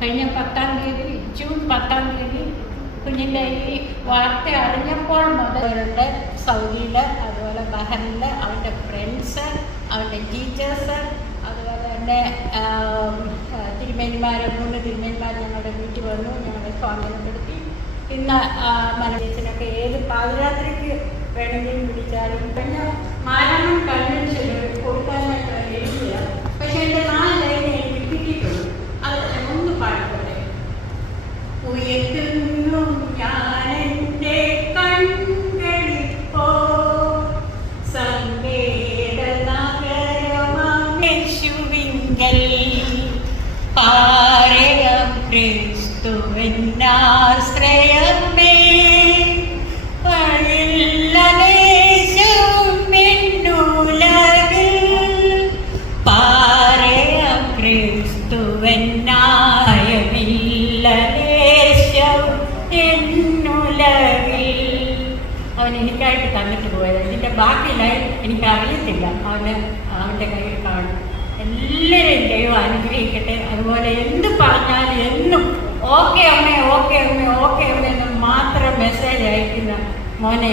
കഴിഞ്ഞ 10-ാം തീയതി ജൂൺ 10-ാം തീയതി കുഞ്ഞിൻ്റെ ഈ വാർത്ത അറിഞ്ഞപ്പോൾ മുതലുണ്ട് സൗദിയിൽ, അതുപോലെ ബഹറിനിൽ അവൻ്റെ ഫ്രണ്ട്സ്, അവൻ്റെ ടീച്ചേഴ്സ്, അതുപോലെ തന്നെ തിരുമേനിമാർ 3 തിരുമേനിമാർ ഞങ്ങളുടെ വീട്ടിൽ വന്നു, ഞങ്ങളെ സ്വാഗതപ്പെടുത്തി. ഇന്ന് മലയാളത്തിനൊക്കെ ഏത് പാതിരാത്രിക്ക് വേണമെങ്കിലും വിളിച്ചാലും പിന്നെ മാരാമൺ കൺവെൻഷൻ കൊടുക്കാനായിട്ട് എഴുതിയ, പക്ഷേ എൻ്റെ 4 ലൈനെ എനിക്ക് കിട്ടിയിട്ടുള്ളൂ. അത് ഒന്ന് പാടിക്കട്ടെ. ഉയർത്തുന്നു ഞാനെൻ്റെ കൺകളിപ്പോ സംവേദനഗരമേശുവിങ്കൽ പാരയം ക്രിസ്തുവെന്നാശ്രയമേ അവൻ എനിക്കായിട്ട് തന്നിട്ട് പോയത്. ഇതിൻ്റെ ബാക്കി ലൈൻ എനിക്കറിയത്തില്ല, അവൻ്റെ കയ്യിൽ കാണും. എല്ലാവരെയും ദൈവം അനുഗ്രഹിക്കട്ടെ. അതുപോലെ എന്ത് പറഞ്ഞാലും എന്നും ഓക്കെ അമ്മേ ഓക്കെ അമ്മേ ഓക്കെ അമ്മേ എന്ന് മാത്രം മെസ്സേജ് അയക്കുന്ന മോനെ,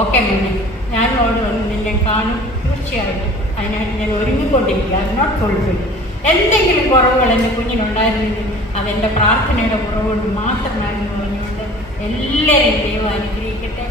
ഓക്കെ മോനെ, ഞാനോട് വന്ന് നിന്നെ കാണും തീർച്ചയായിട്ടും. അതിനായിട്ട് ഞാൻ ഒരുങ്ങിക്കൊണ്ടിരിക്കുക. I not fulfilled. എന്തെങ്കിലും കുറവുകൾ എൻ്റെ കുഞ്ഞിനുണ്ടായിരുന്നെങ്കിൽ അതെൻ്റെ പ്രാർത്ഥനയുടെ കുറവുകൊണ്ട് മാത്രമായിരുന്നു പറഞ്ഞുകൊണ്ട് എല്ലാവരെയും ദൈവം അനുഗ്രഹിക്കട്ടെ.